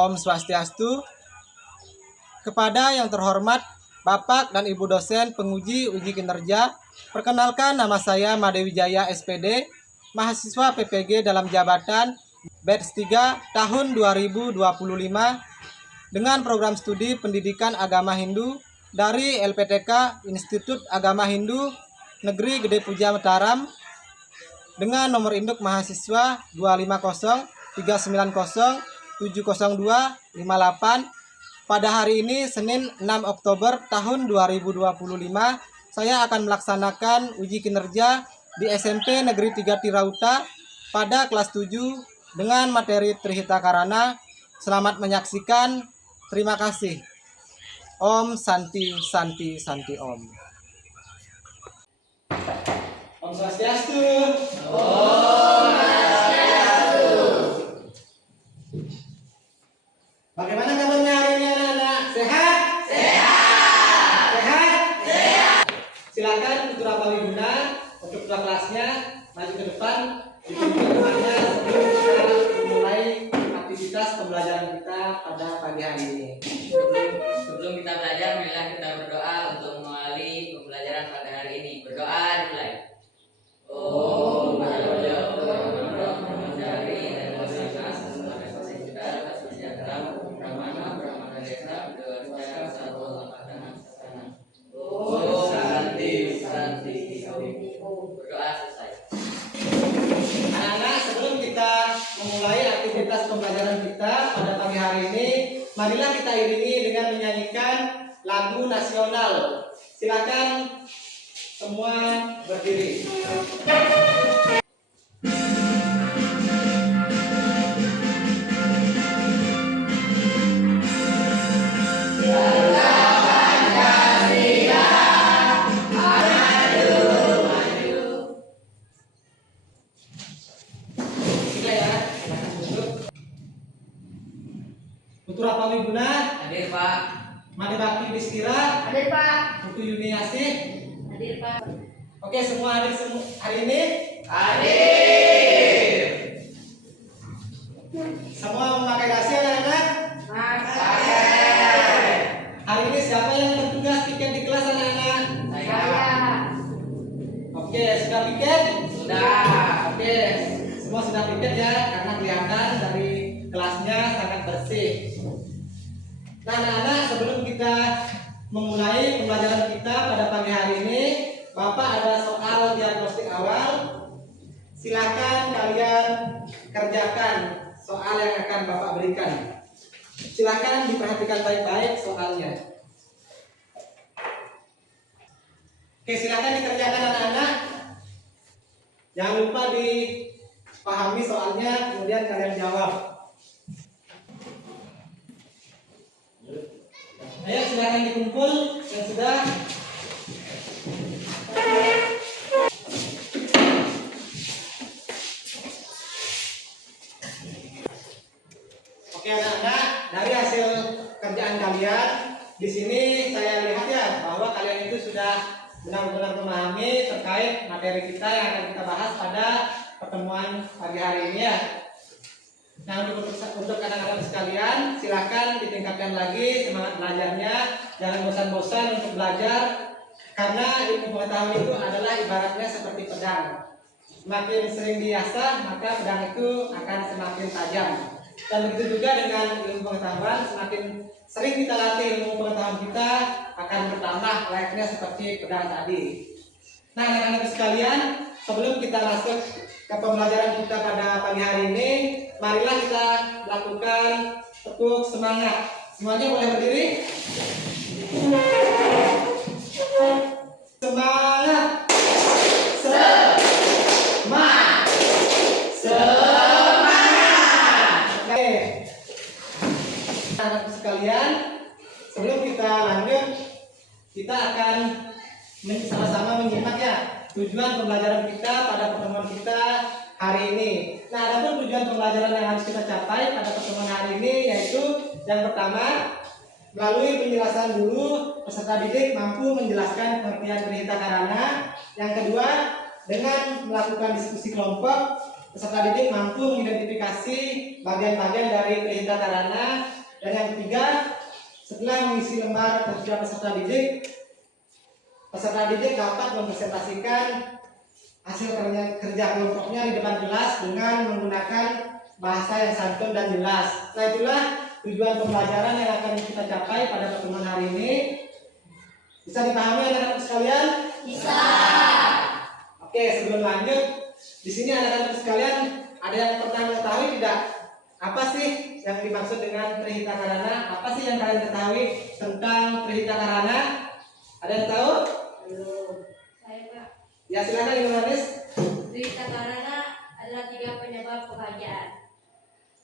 Om Swastiastu. Kepada yang terhormat Bapak dan Ibu dosen penguji uji kinerja, perkenalkan nama saya Made Wijaya SPD, mahasiswa PPG dalam jabatan batch 3 tahun 2025 dengan program studi Pendidikan Agama Hindu dari LPTK Institut Agama Hindu Negeri Gede Puja Mataram dengan nomor induk mahasiswa 250 390 702 58. Pada hari ini Senin 6 Oktober tahun 2025, saya akan melaksanakan uji kinerja di SMP Negeri 3 Tirauta pada kelas 7 dengan materi Trihita Karana. Selamat menyaksikan. Terima kasih. Om Santi Santi Santi Om. Om Swastiastu. Om Swastiastu. Bagaimana kabarnya hari ini anak-anak? Sehat? Sehat. Sehat? Sehat. Silakan Putra Pawiguna untuk ketua kelasnya maju ke depan, dipimpin temannya sebelum kita memulai aktivitas pembelajaran kita pada pagi hari ini. Sebelum kita belajar, marilah kita berdoa untuk mengawali pembelajaran pada hari ini. Berdoa dimulai. Om Berdoa selesai. Anak-anak, sebelum kita memulai aktivitas pembelajaran kita pada pagi hari ini, marilah kita iringi dengan menyanyikan lagu nasional. Silakan semua berdiri. Putra Pawiguna, Hadir Pak. Made Bakti Distira, Hadir Pak. Putu Yuniasih. Hadir Pak. Oke, semua hadir hari ini? Hadir. Semua memakai dasi anak-anak? Pakai. Hari ini siapa yang bertugas piket di kelas anak-anak? Saya. Oke, sudah piket? Sudah. Oke, semua sudah piket ya, karena kelihatan dari kelasnya sangat bersih. Nah, anak-anak, sebelum kita memulai pembelajaran kita pada pagi hari ini, Bapak ada soal diagnostik awal. Silakan kalian kerjakan soal yang akan Bapak berikan. Silakan diperhatikan baik-baik soalnya. Oke, silakan dikerjakan anak-anak. Jangan lupa dipahami soalnya, kemudian kalian jawab. Ayo, silakan dikumpul yang sudah. Oke anak-anak, dari hasil kerjaan kalian di sini saya lihat ya bahwa kalian itu sudah benar-benar memahami terkait materi kita yang akan kita bahas pada pertemuan pagi hari ini ya. Nah, untuk anak-anak sekalian, silakan ditingkatkan lagi semangat belajarnya, jangan bosan-bosan untuk belajar, karena ilmu pengetahuan itu adalah ibaratnya seperti pedang. Semakin sering diasah, maka pedang itu akan semakin tajam. Dan begitu juga dengan ilmu pengetahuan, semakin sering kita latih ilmu pengetahuan kita akan bertambah layaknya seperti pedang tadi. Nah, anak-anak sekalian, sebelum kita masuk ke pembelajaran kita pada pagi hari ini, marilah kita lakukan tepuk semangat. Semuanya boleh berdiri? Semangat! Semangat! Semangat! Oke. Anak sekalian, sebelum kita lanjut, kita akan sama-sama menyimak ya tujuan pembelajaran kita pada pertemuan kita hari ini. Nah, adapun tujuan pembelajaran yang harus kita capai pada pertemuan hari ini yaitu yang pertama, melalui penjelasan dulu, peserta didik mampu menjelaskan pengertian Trihita Karana. Yang kedua, dengan melakukan diskusi kelompok, peserta didik mampu mengidentifikasi bagian-bagian dari Trihita Karana. Dan yang ketiga, setelah mengisi lembar kerja peserta didik dapat mempresentasikan hasil kerja kelompoknya di depan kelas dengan menggunakan bahasa yang santun dan jelas. Nah, itulah tujuan pembelajaran yang akan kita capai pada pertemuan hari ini. Bisa dipahami anak-anak sekalian? Bisa. Oke, sebelum lanjut, di sini anak-anak sekalian ada yang pernah mengetahui tidak? Apa sih yang dimaksud dengan Trihita Karana? Apa sih yang kalian ketahui tentang Trihita Karana? Ada yang tahu? Belum. Saya Pak. Ya, silakan Ibu Manis. Trihita Karana adalah 3 penyebab kebahagiaan.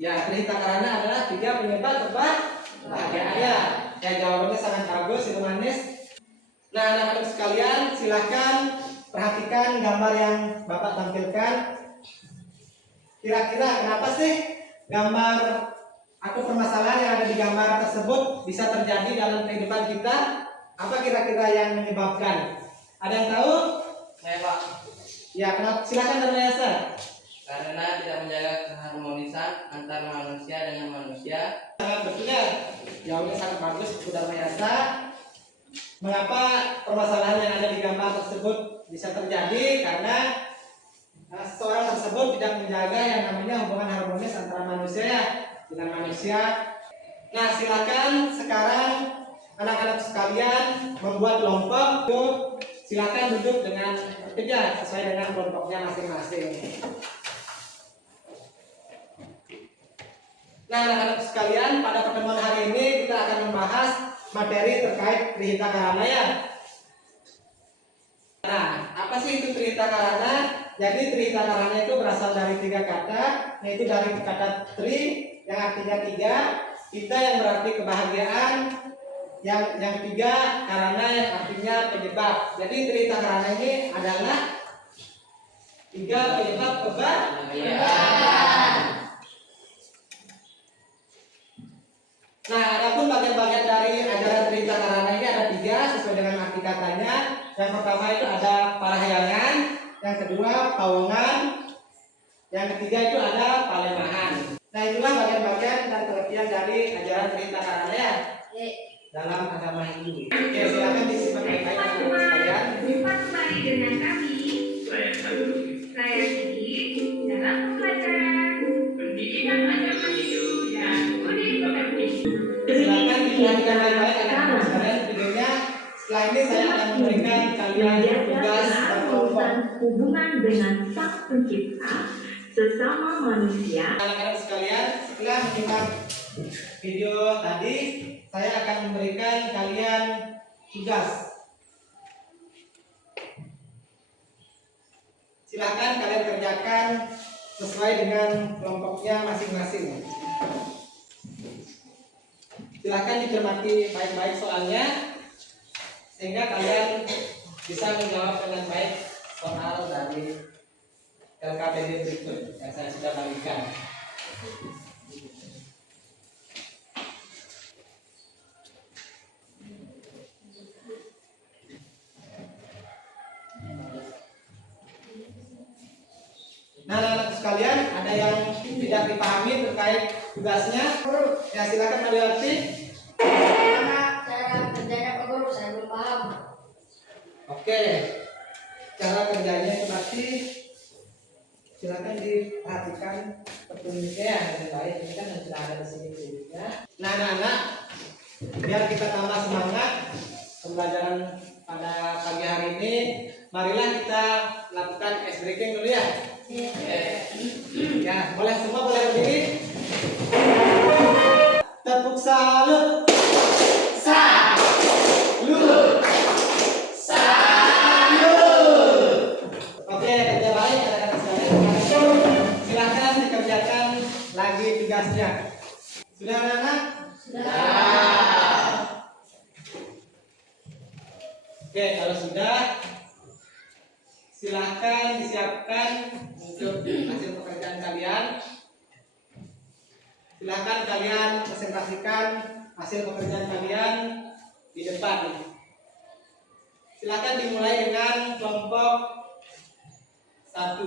Ya, Trihita Karana adalah 3 penyebab kebahagiaan. Ya, jawabannya sangat bagus Ibu Manis. Nah, anak-anak sekalian, silakan perhatikan gambar yang Bapak tampilkan. Kira-kira kenapa sih gambar atau permasalahan yang ada di gambar tersebut bisa terjadi dalam kehidupan kita? Apa kira-kira yang menyebabkan? Ada yang tahu? Saya Pak, Ya, kenapa? Silakan Darmayasa. karena tidak menjaga keharmonisan antar manusia dengan manusia. Sangat betul ya. Jawabnya sangat bagus Bu Darmayasa. Mengapa permasalahan yang ada di gambar tersebut bisa terjadi? Karena seseorang tersebut tidak menjaga yang namanya hubungan harmonis antara manusia dengan manusia. Nah, silakan sekarang anak-anak sekalian membuat kelompok. Silakan duduk dengan bertiga sesuai dengan kelompoknya masing-masing. Nah, anak-anak sekalian, pada pertemuan hari ini kita akan membahas materi terkait Trihita Karana ya. Nah, apa sih itu Trihita Karana? Jadi Trihita Karana itu berasal dari 3 kata, yaitu dari kata tri yang artinya 3, hita yang berarti kebahagiaan, yang ketiga karana yang artinya penyebab. Jadi Trihita Karana ini adalah 3 penyebab kebahagiaan. Nah, adapun bagian-bagian dari ajaran Trihita Karana ini ada 3 sesuai dengan arti katanya. Yang pertama itu ada parahyangan, yang kedua pawongan, yang ketiga itu ada palemahan. Nah, itulah bagian-bagian dan pengertian dari ajaran Trihita Karana ya dalam agama Hindu. Oke, silakan disimak baik-baik anak-anak sekalian. Berjumpa kembali dengan kami. Saya Didi dalam pembelajaran pendidikan agama Hindu dan budi pekerti. Silakan diperhatikan baik-baik anak-anak sekalian videonya. Setelah ini saya akan memberikan kalian tugas berkelompok. Hubungan dengan Sang Pencipta sesama manusia. Anak-anak sekalian, setelah menyimak video tadi, saya akan memberikan kalian tugas. Silakan kalian kerjakan sesuai dengan kelompoknya masing-masing. Silakan dicermati baik-baik soalnya, sehingga kalian bisa menjawab dengan baik soal dari LKPD berikut yang saya sudah bagikan. Nah, anak-anak sekalian, ada yang tidak dipahami terkait tugasnya? Ya, silakan Mariwati. Cara kerjanya Pak Guru, saya belum paham. Oke, cara kerjanya itu berarti silakan diperhatikan petunjuknya ya dengan baik. Ini kan sudah ada di sini petunjuknya. Nah, anak-anak, biar kita tambah semangat pembelajaran pada pagi hari ini, marilah kita lakukan ice breaking dulu ya. Ya, boleh semua boleh berdiri. Tepuk salut. Salut. Salut. Oke, kerja baik anak-anak sekalian. Silakan dikerjakan lagi tugasnya. Sudah anak-anak? Sudah. Oke, kalau sudah, silakan disiapkan untuk hasil pekerjaan kalian. Silakan kalian presentasikan hasil pekerjaan kalian di depan. Silakan dimulai dengan kelompok 1.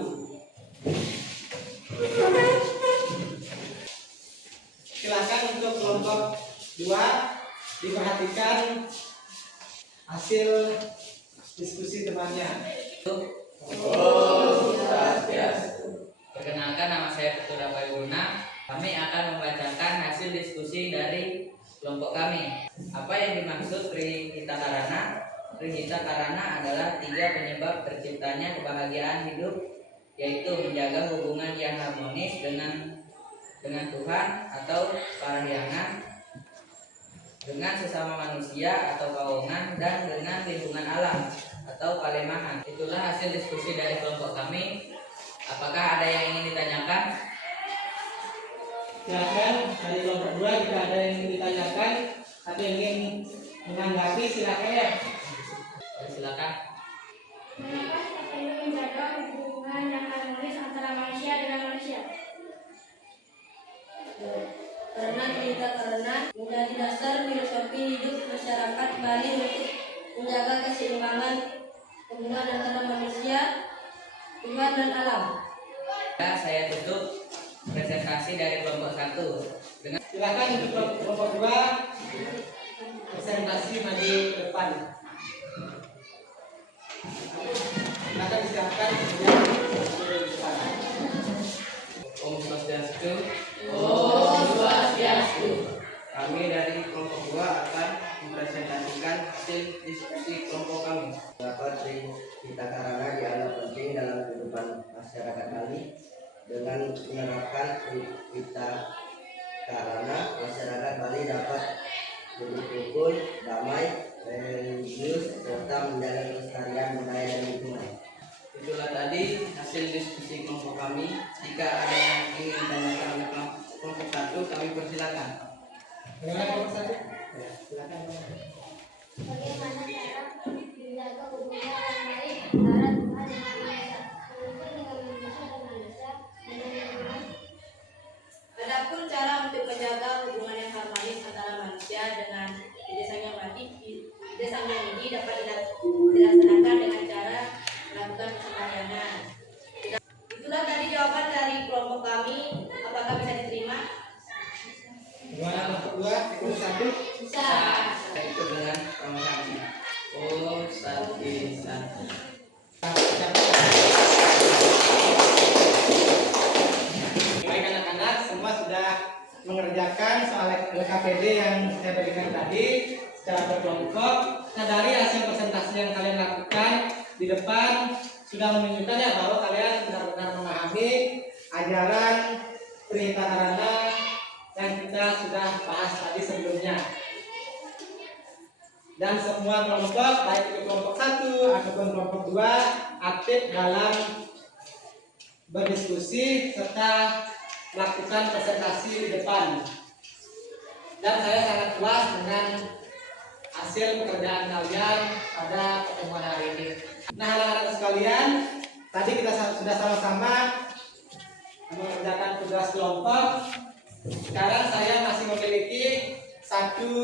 memperhatikan hasil diskusi temannya. Perkenalkan, nama saya Ketua Paiguna. Kami akan membacakan hasil diskusi dari kelompok kami. Apa yang dimaksud Trihita Karana? Trihita Karana adalah 3 penyebab terciptanya kebahagiaan hidup, yaitu menjaga hubungan yang harmonis dengan Tuhan atau parahyangan, dengan sesama manusia atau kawangan, dan dengan lingkungan alam atau kalemahan. Itulah hasil diskusi dari kelompok kami. Apakah ada yang ingin ditanyakan? Silakan dari kelompok 2 jika ada yang ingin ditanyakan atau ingin menanggapi, silakan ya. Silakan. Mengapa kita perlu menjaga hubungan yang harmonis antara manusia dengan manusia? Karena Trihita Karana menjadi dasar filosofi hidup masyarakat Bali untuk menjaga keseimbangan hubungan antara manusia, Tuhan dan alam. Ya, saya tutup presentasi dari kelompok 1 dengan Silakan untuk kelompok 2 presentasi maju ke depan. Silakan disiapkan kemudian ke depan. Om Swastiastu. Om Swastiastu. Kami dari kelompok 2 akan mempresentasikan hasil diskusi kelompok kami. Dapat Trihita Karana dianggap penting dalam kehidupan masyarakat Bali. Dengan menerapkan Trihita Karana, masyarakat Bali dapat hidup rukun, damai, religius, serta menjaga kelestarian budaya dan lingkungan. Itulah tadi hasil diskusi kelompok kami. Jika ada yang ingin ditanyakan oleh kelompok 1, kami persilakan. Bagaimana kelompok 1? Ya, silakan. Bagaimana cara menjaga hubungan yang baik antara Tuhan dengan manusia, dengan manusia dan manusia dengan lingkungan? Adapun cara untuk menjaga hubungan yang harmonis antara manusia dengan desa yang mati, desa yang ini dapat dilaksanakan dengan cara melakukan persembahyangan. Itulah tadi jawaban dari kelompok kami. Apakah bisa diterima? Bagaimana kelompok 2? Kelompok 1? Bisa. Kita ikut dengan kami. Om Swastiastu. Baik anak-anak, semua sudah mengerjakan soal LKPD yang saya berikan tadi secara berkelompok. Nah, dari hasil presentasi yang kalian lakukan di depan sudah menunjukkan ya bahwa kalian benar-benar memahami ajaran Trihita Karana yang kita sudah bahas tadi sebelumnya. Dan semua kelompok, baik itu kelompok 1 ataupun kelompok 2, aktif dalam berdiskusi serta melakukan presentasi di depan. Dan saya sangat puas dengan hasil pekerjaan kalian pada pertemuan hari ini. Nah, anak-anak sekalian, tadi kita sudah sama-sama mengerjakan tugas kelompok. Sekarang saya masih memiliki satu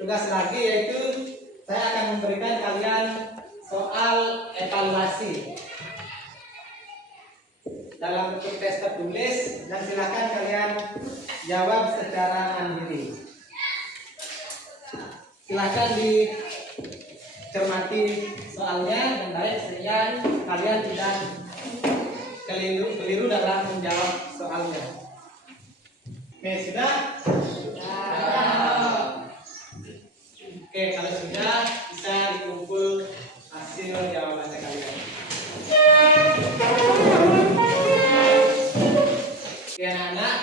tugas lagi, yaitu saya akan memberikan kalian soal evaluasi dalam bentuk tes tertulis, dan silakan kalian jawab secara mandiri. Silakan dicermati soalnya dan baik sehingga kalian tidak keliru dalam menjawab soalnya. Oke, sudah? Oke, kalau sudah bisa dikumpul hasil jawabannya kalian. Oke anak-anak,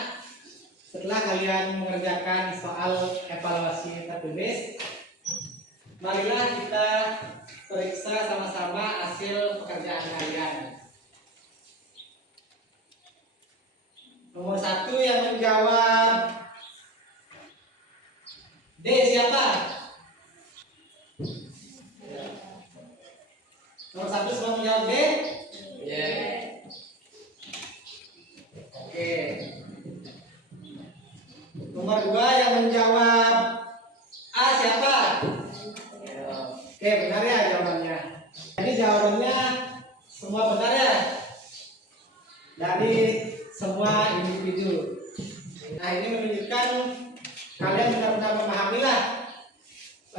setelah kalian mengerjakan soal evaluasi tertulis, marilah kita periksa sama-sama hasil pekerjaan kalian. Nomor 1 yang menjawab D siapa? Nomor 1 semua menjawab D? Oke. Nomor 2 yang menjawab A siapa? Oke, benar ya jawabannya. Jadi jawabannya semua benar ya? Dari semua individu. Nah, ini menunjukkan kalian benar-benar memahami lah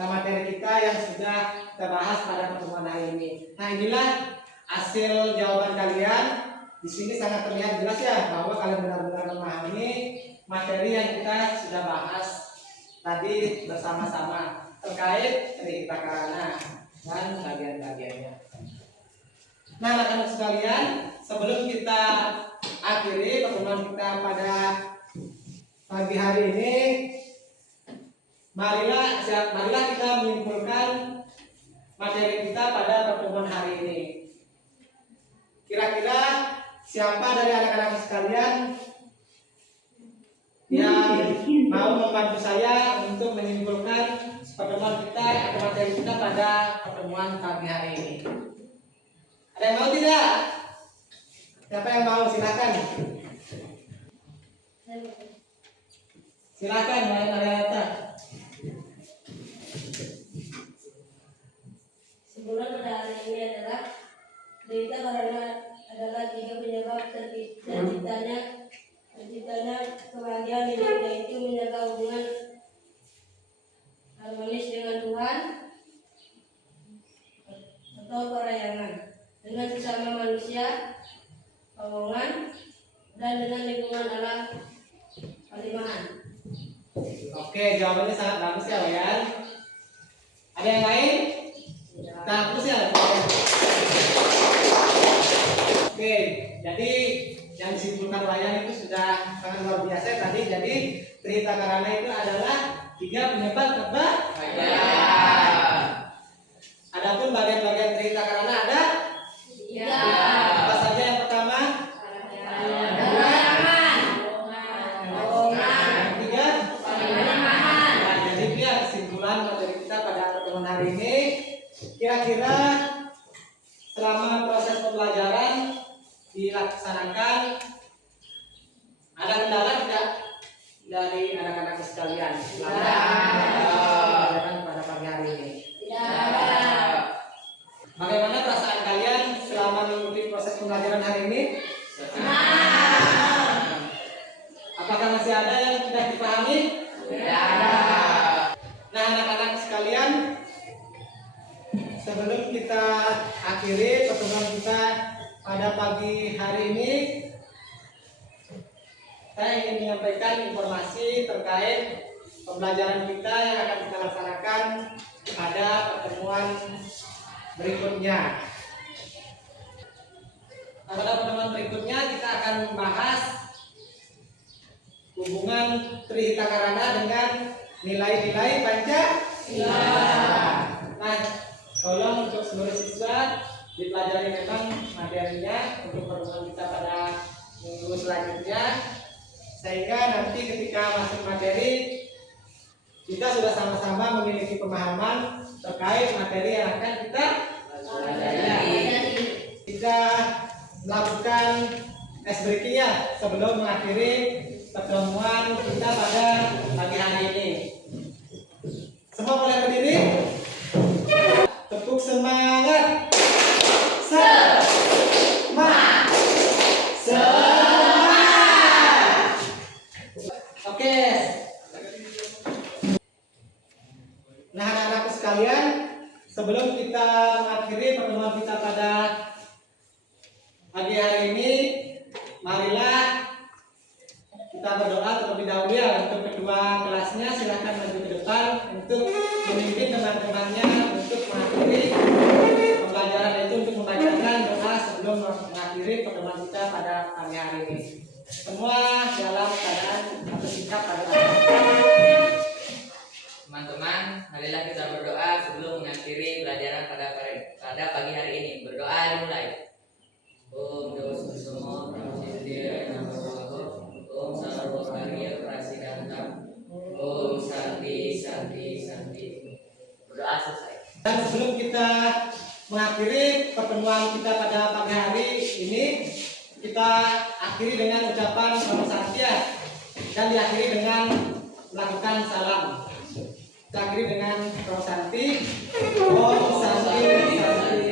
materi kita yang sudah kita bahas pada pertemuan hari ini. Nah, inilah hasil jawaban kalian. Di sini sangat terlihat jelas ya bahwa kalian benar-benar memahami materi yang kita sudah bahas tadi bersama-sama terkait Trihita Karana dan bagian-bagiannya. Nah, anak-anak sekalian, sebelum kita akhiri pertemuan kita pada pagi hari ini, marilah kita menyimpulkan materi kita pada pertemuan hari ini. Kira-kira siapa dari anak-anak sekalian yang mau membantu saya untuk menyimpulkan pertemuan kita atau materi kita pada pertemuan pagi hari ini? Ada yang mau tidak? Siapa yang mau? Silakan. Silakan, Mbak Ariata. Simpulan pada hari ini adalah Trihita Karana adalah 3 penyebab terciptanya kebahagiaan hidup, yaitu menjaga hubungan harmonis dengan Tuhan atau parayangan, dengan sesama manusia, pawangan, dan dengan lingkungan alam Kalimantan. Oke, jawabannya sangat bagus ya, Wayan. Ada yang lain? Bagus ya. Oke, jadi yang disimpulkan Wayan itu sudah sangat luar biasa tadi. Jadi Trihita Karana itu adalah 3 penyebab kebahagiaan. Adapun bagian-bagian Trihita Karana ada? Tiga. Apa saja yang pertama? Jadi itu ya kesimpulan materi kita pada pertemuan hari ini. Kira-kira selama proses pembelajaran dilaksanakan ada kendala tidak dari anak-anak sekalian selama pembelajaran pada pagi hari ini? Bagaimana perasaan kalian selama mengikuti proses pembelajaran hari ini? Apakah masih ada yang tidak dipahami? Nah, anak-anak sekalian, sebelum kita akhiri pertemuan kita pada pagi hari ini, saya ingin menyampaikan informasi terkait pembelajaran kita yang akan kita laksanakan pada pertemuan berikutnya. Nah, pada pertemuan berikutnya kita akan membahas hubungan Trihita Karana dengan nilai-nilai Pancasila. Nah, tolong untuk seluruh siswa dipelajari memang materinya untuk pertemuan kita pada minggu selanjutnya, sehingga nanti ketika masuk materi kita sudah sama-sama memiliki pemahaman terkait materi yang akan kita pelajari. Kita melakukan ice breaking-nya sebelum mengakhiri pertemuan kita pada pagi hari ini. Semua boleh berdiri. Tepuk semangat. Semangat. Oke. Nah, anak-anak sekalian, sebelum kita mengakhiri pertemuan kita pada pagi hari ini, marilah kita berdoa terlebih dahulu ya. Untuk kedua kelasnya silahkan maju ke depan untuk memimpin teman-temannya untuk mengakhiri pembelajaran itu, untuk membacakan doa sebelum mengakhiri pertemuan kita pada pagi hari ini. Semua dalam keadaan atau sikap pada Teman-teman, marilah kita berdoa sebelum mengakhiri pelajaran pada pagi hari ini. Berdoa dimulai. Om Dewa Sumo Prasidya Namo Om Sarva Karya Prasidantam Om Santi Santi Santi. Berdoa selesai. Dan sebelum kita mengakhiri pertemuan kita pada pagi hari ini, kita akhiri dengan ucapan Om Santi dan diakhiri dengan melakukan salam. Kita akhiri dengan Om Santi. Om Santi Santi.